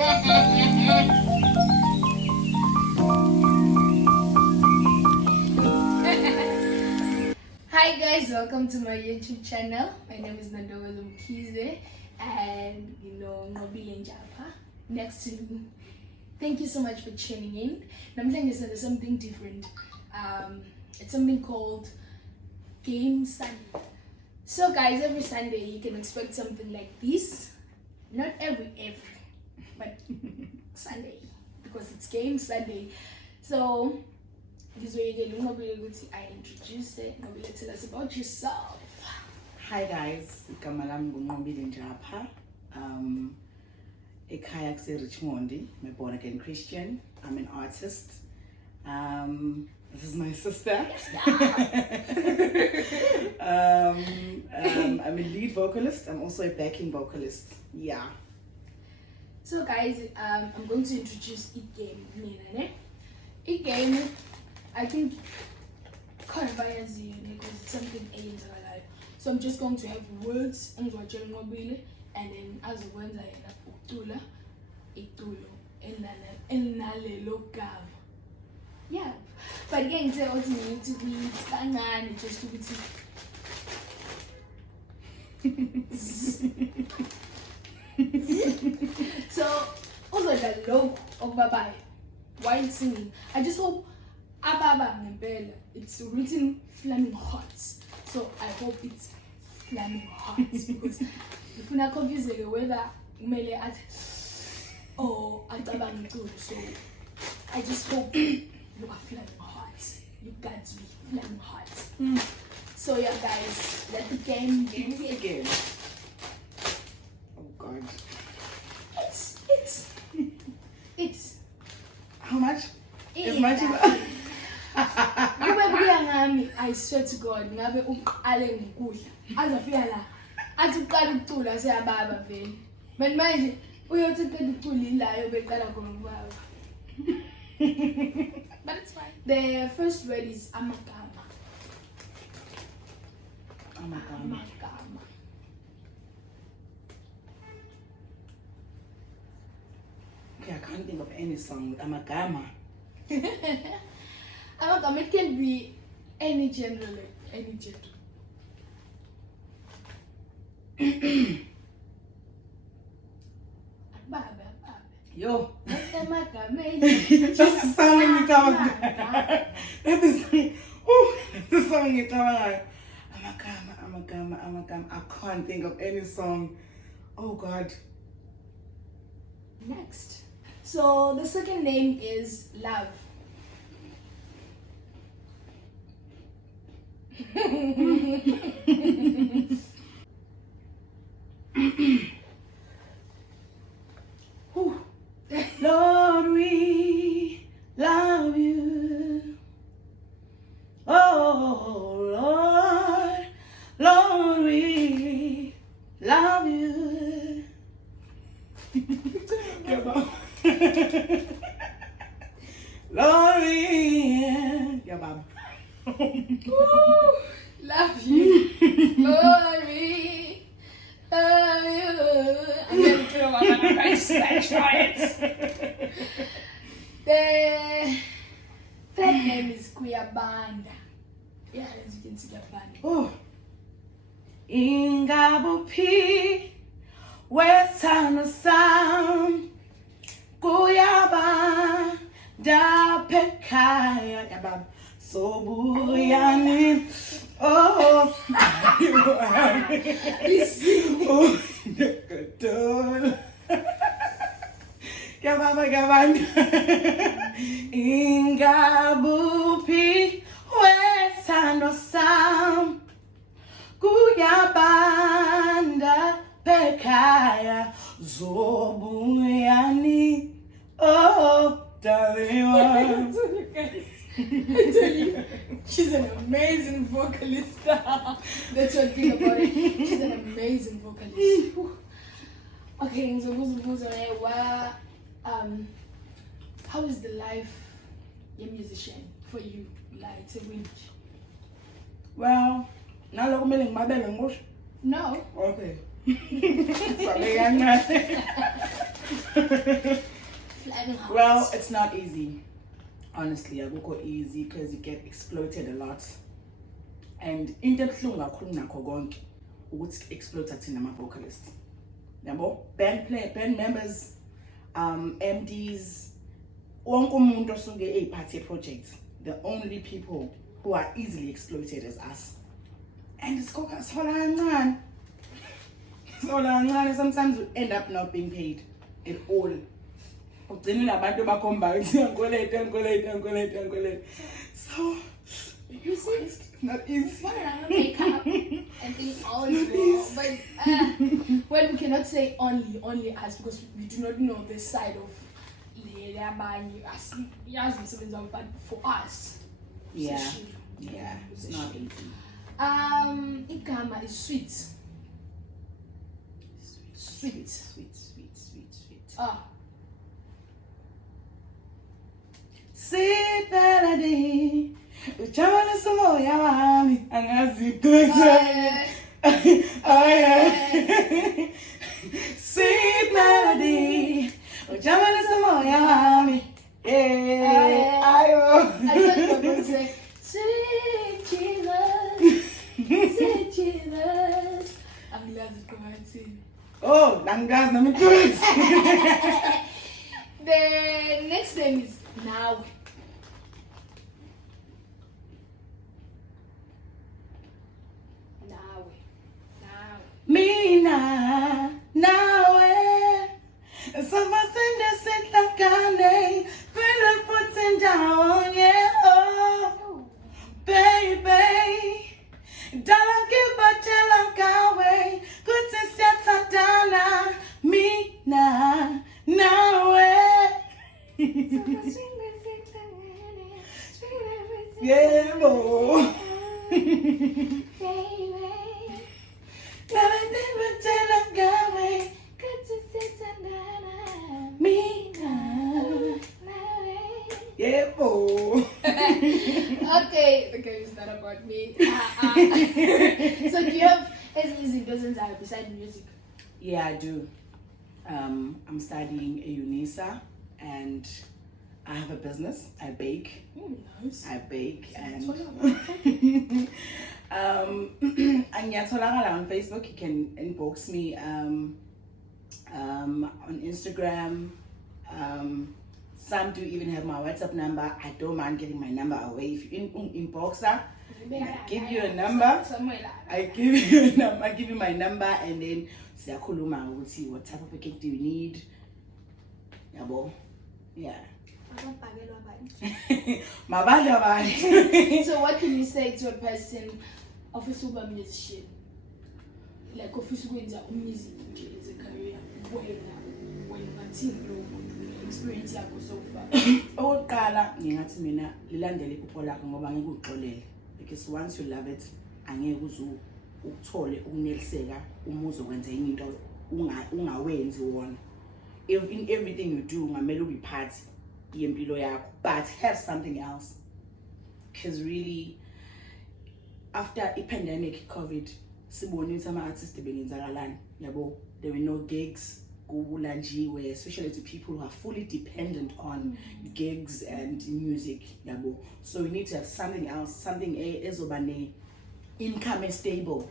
Hi guys, welcome to my YouTube channel. My name is Nqobile Njapha and Nqobile Njapha next to me. Thank you so much for tuning in. I'm thinking there's something different. It's something called Game Sunday. So guys, every Sunday you can expect something like this. Not every, but Sunday, because it's Game Sunday. So this way you can I introduce it. Nqobile, tell us about yourself. Hi guys, Nqobile Njapha. Ekhaya kuse Richmond. I'm a born again Christian. I'm an artist. This is my sister. I'm a lead vocalist. I'm also a backing vocalist. Yeah. So guys, I'm going to introduce a game. A game, I think, because it's something aliens are alive. So I'm just going to have words and then as the ones I end up uktula, yeah. But again, say what you need to be just to be so also the logo of Baba while singing. I just hope Ababa Mbela, it's written flaming hot. So I hope it's flaming hot because if you're not confused whether umele at or at so I just hope you are flaming hot. You got to be flaming hot. So yeah guys, let the game begin. Oh God. It's how much? As much as I swear to God, ngabe uqale ngikudla. Azafika la. Athi uqala ukucula seyababa vele. But manje uyothi uqeda ukucula ilayo beqala khona ubaba. But it's fine. The first word is amagama. Amagama. Okay, I can't think of any song with amagama. Amagama, it can be any genre, like any genre. Yo. That's amagama. That's the song you talk about. That's the song you talk about. Amagama. I can't think of any song. Oh God. Next. So the second name is Love. Lord, we love you. Oh Lord, we love you. Lord, we love you. Lord, we love you. I'm gonna throw up. I'm going to try it. The third name is Kuyabanda. Yeah, as you can see, Kuyabanda. Oh. Ingabuphi wethana sam kuyaba dapekhaya yababa sobuyani oh yababa ingabuphi wethana sam kuyabanda pekhaya zobuyani oh darling. I tell you, she's an amazing vocalist. That's one thing about it. She's an amazing vocalist. Okay, so how is the life a musician for you? Like to win? Well, now no. Okay. Flying house. Well, it's not easy. Honestly, I go easy because you get exploited a lot. And into ebuhlungu kakhulu nakho konke ukuthi exploit thina ama vocalists. Yabo, band members, MDs, wonke umuntu osuke eyiphathi ye-project. The only people who are easily exploited is us. And it's sola kancane. Sometimes we end up not being paid at all. Ugcinile abantu bakhomba ukuthi ngkolete. So You see, it's not easy. why don't I make up and think all is well? But well, we cannot say only us because we do not know the side of the abanye as but for us. Yeah, it's not easy. Igama is sweet. Sweet. Ah. Sweet melody, ujabula umoya wami, angazigcwele. Oh yeah. Sweet melody, ujabula umoya wami. Yeah. Ayo. I thought you were going to say, sweet Jesus. I'm glad to come and sing. Oh, langazi nami good. The next name is Now. Mina nawe something sihlakane phela futhi ndawonye oh baby dala ngibatshela ngawe kuthi siyathandana mina nawe yebo Okay, the game is not about me. So do you have any music business besides music? Yeah, I do. I'm studying a UNISA and I have a business. I bake. Oh, nice. I bake and and on Facebook. You can inbox me on Instagram. Some do even have my WhatsApp number. I don't mind giving my number away. If you inbox her, I give you a number. I give you a number. I give you my number, and then siyakhuluma ukuthi what type of cake do you need? Yabo, yeah. So what can you say to a person of a super musician? Like of a music as a career, when experience yakho so far? Oqala ngingathi mina lilandele iphupho lakho ngoba ngikuxolele because once you love it angeke ukuthole ukuneliseka uma uzokwenza into ungawenzi wona. In everything you do ngamele ube part yempilo yakho, but have something else, because really after the pandemic COVID sibone ukuthi ama artists bengenzakalani yabo. There were no gigs, especially to people who are fully dependent on gigs and music yabo. So we need to have something else, something ezobane income stable,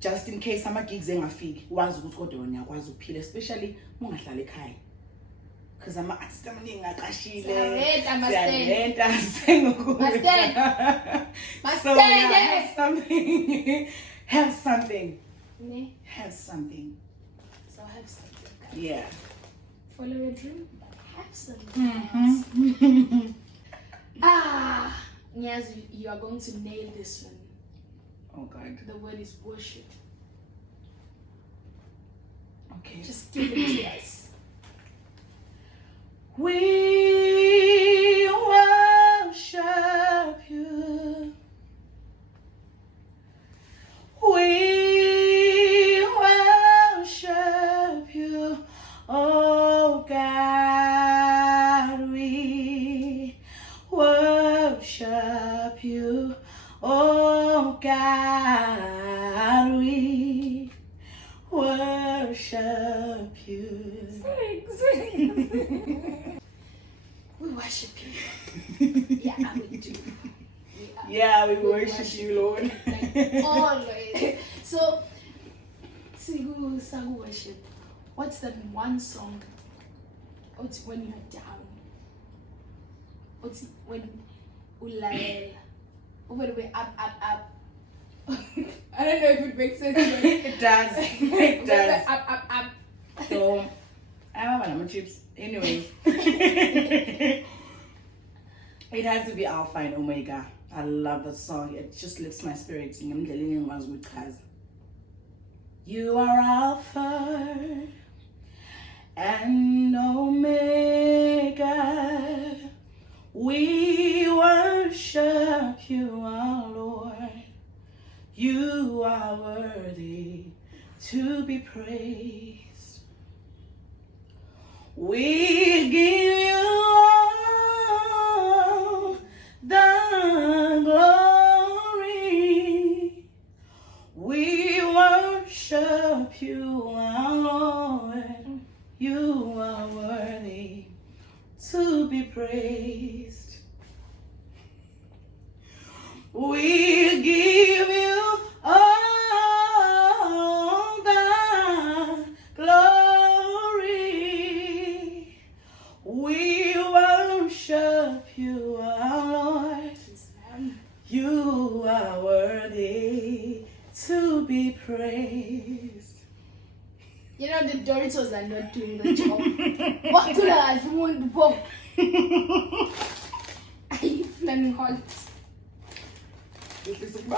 just in case ama gigs engafiki wazi ukuthi kodwa wena yakwazi ukuphila, especially ungahlala ekhaya, because ama artists amaningi aqashile have something. So have something. Yeah. Follow your dream, but have something. Nyazi, you are going to nail this one. Oh God. The word is worship. Okay. Just give it to us. We worship you. We worship you, oh God. We worship you, oh God. We worship you. Thanks. We worship you. Yeah, we do. We worship you, Lord. Like, always. So, Sigu worship. What's that one song? What's when you're down? What's when ulaela? Over the way, up. I don't know if it makes sense. It does. It does. Up. So, I have my chips. Anyways, it has to be Alpha and Omega. I love that song. It just lifts my spirits. You are Alpha and Omega. We worship you, our Lord. You are worthy to be praised. We give you all the glory. We worship you, our Lord. You are worthy to be praised. We give you all the glory. We worship you, our Lord. You are worthy to be praised. You know the Doritos are not doing the job. What could I have want to pop? Are you flaming hot? This is I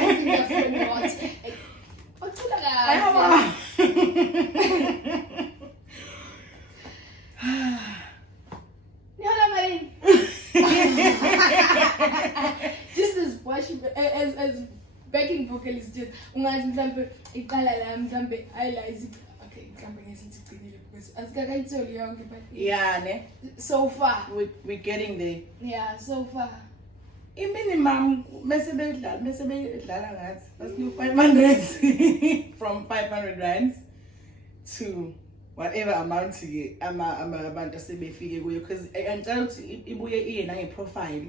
don't think they're flaming hot. What could I have? Just as worship, as backing vocalist, just ungazi mhlambe iqala la mhlambe ayila okay mhlambe ngesithi igcinile because asikakayitholi yonke but ne? so far We're getting there. yeah so far Minimum, bese bedlala ngathi basinika 500 from 500 rands to whatever amount ke abantu asebefike kuyo because ngicela ukuthi ibuye iye nange profile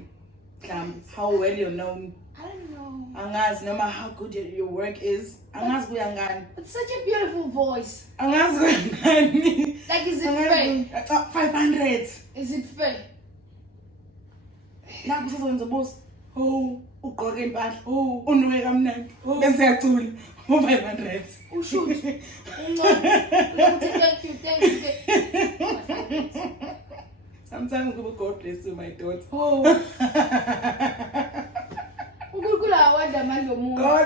how well you're known. I don't know. Angazi no matter how good your work is. Angazi kuya ngani. It's such a beautiful voice. Angazi kuya ngani. Like is it fair? 500. Is it fair? Lapho sizokwenza boss. Ugqoke impahla. Unweka kamnandi. Bese yacula. 500. Ushoot. Thank you. Sometimes God bless you, my daughter. God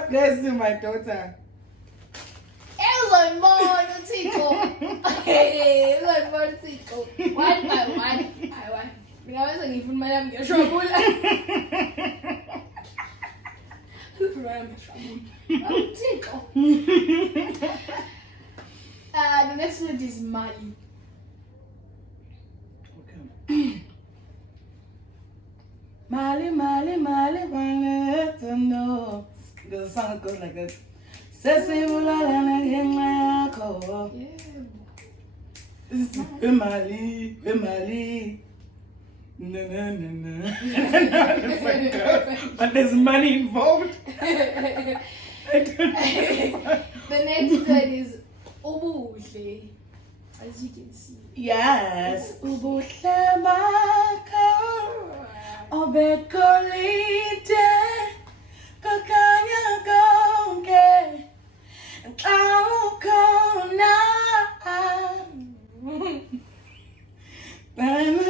bless you, my daughter. One by one. The next word is Mali. Mali, no. There's a song that goes like this. Mali. No. But there's money involved. I don't know. The next word is Ubuhle. As you can see. Yes. Ubuhle bakho. Obekolite kakanya konke ukona baby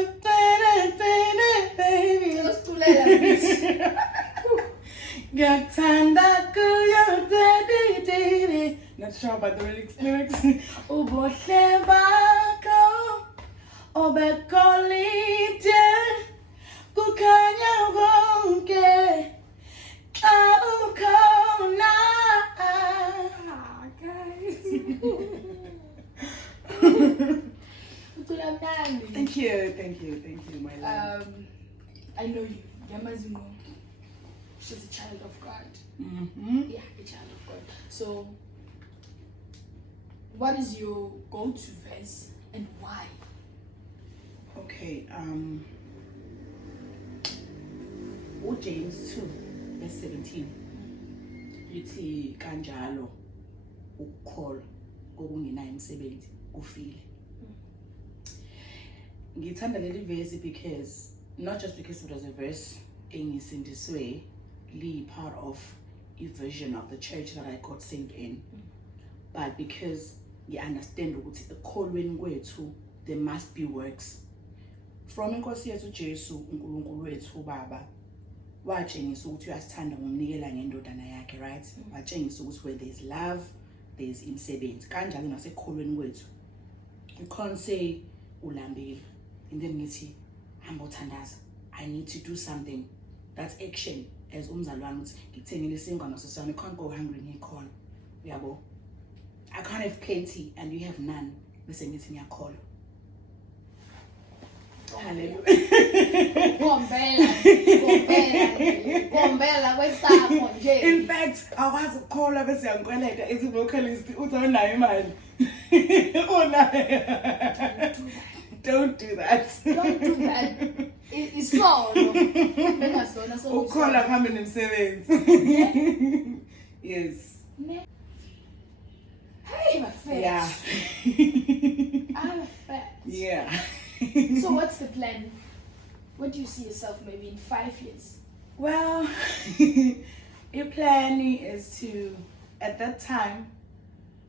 Gathanda kuyo daddy. Not sure about the lyrics. Ubuhle bakho obekolite kukanya konke ukona. Guys. Thank you, my love. I know you. Yamazimo. She's a child of God. Yeah, a child of God. So, what is your go-to verse and Okay, James 2 verse 17 lithi kanjalo ukukholwa okungenayo imisebenzi kufile. Ngithanda leli verse because not just because it was a verse engisindiswe part of a version of the church that I got saved in, but because you understand ukuthi ekholweni kwethu there must be works. From Inkosi yethu Jesu uNkulunkulu wethu Baba watshengisa ukuthi uyasithanda ngomnikela ngendodana yakhe, right? Watshengisa ukuthi where there is love there is imisebenzi. Kanjalo nasekholweni kwethu. You can't say ulambile and then ngithi hamba uthandaza. I need to do something. That's action. As umzali wami uthi ngikuthengile isingano sesami, you can't go hungry ngikholwa. Uyabo? I can't have plenty and you have none. Bese ngithi ngiyakholwa. Hallelujah. In fact, I was called up as a vocalist. Is a vocalist. Don't do that. Don't do that. It's so. Call up how many sevens? Yes. Hey, my friend. Yeah. I'm a fat. Yeah. So what's the plan? What do you see yourself maybe in 5 years? Well, your plan is to, at that time,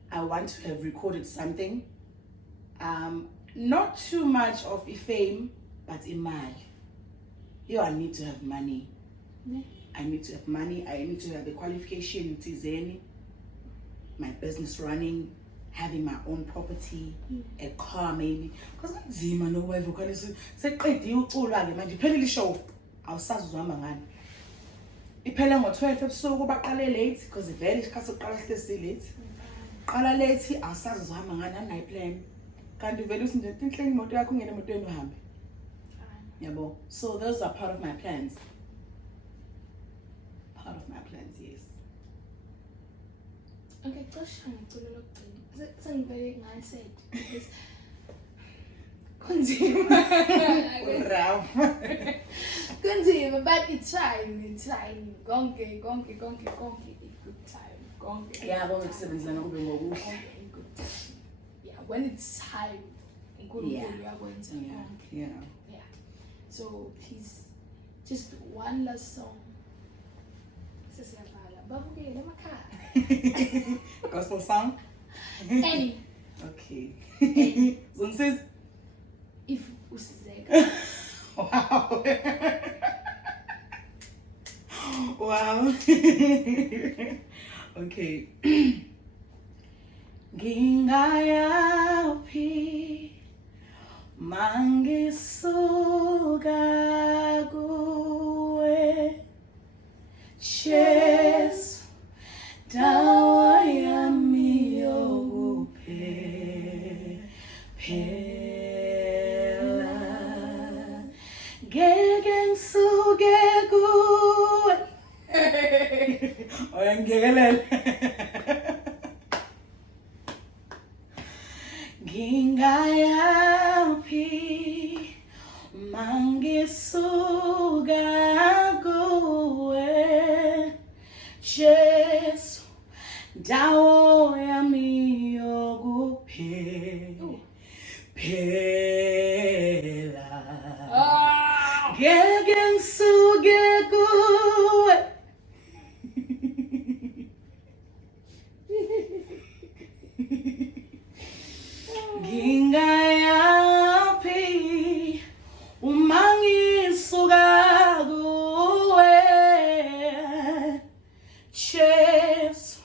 I want to have recorded something. Not too much of a fame, but a mali. I need to have money. Yeah. I need to have money. I need to have the qualification, my business running, having my own property, a car maybe. Because I'm Zima, no way, vocalist. Say, you all right, man. You pay the show. I'll start with one man. You pay them 12 episodes, go back late, because the very castle still late. Color late, I'll start with one man, and I plan. Can't do values in the thinking motor, I couldn't get a motor to ham. Yeah, so those are part of my plans. Part of my plans, yes. Okay, gosh, I'm going to look. Something very nice said. Because continue, but it's fine. It's fine. Ngeke, good time. Yeah, good time. Yeah, when it's time, yeah. Yeah. So please, just one last song. Gospel song? Any. Okay. Any. So says if usizeka. Wow. Wow. Okay. Ngingayaphi mangisuka kuwe Jesu dawa yami yokuphela ngeke ngisuke kuwe oyangikelele ngingayaphi mangisuka kuwe Jesu dawo yami yokuphela ngeke ngisuke kuwe ngingayaphi umangisuka kuwe Jesu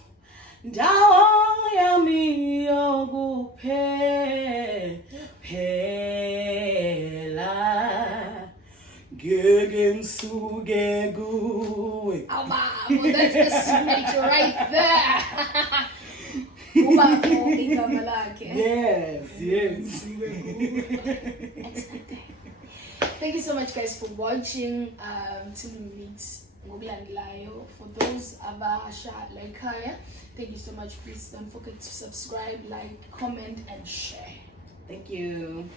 dawo yami yokuphela ngeke ngisuke kuwe. Well, that's the signature right there. Bakho, igama lakhe. Yes. Thank you so much, guys, for watching. Till we meet ngokulandelayo. For those abasha like Kaya, thank you so much. Please don't forget to subscribe, like, comment, and share. Thank you.